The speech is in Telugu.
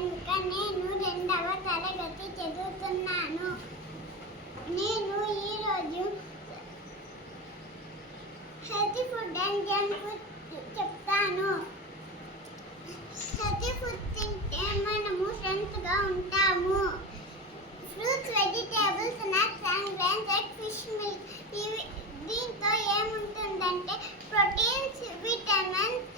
కనుక నేను 2వ తరగతి చదువుతున్నాను. నేను ఈరోజు healthy food and junk food చెప్తాను. హెల్తీ ఫుడ్ తింటే మనము స్ట్రెంగ్త్గా ఉంటాము. Fruits, vegetables, nuts and grains, egg, fish, milk దీంతో ఏముంటుందంటే ప్రోటీన్స్, విటమిన్స్,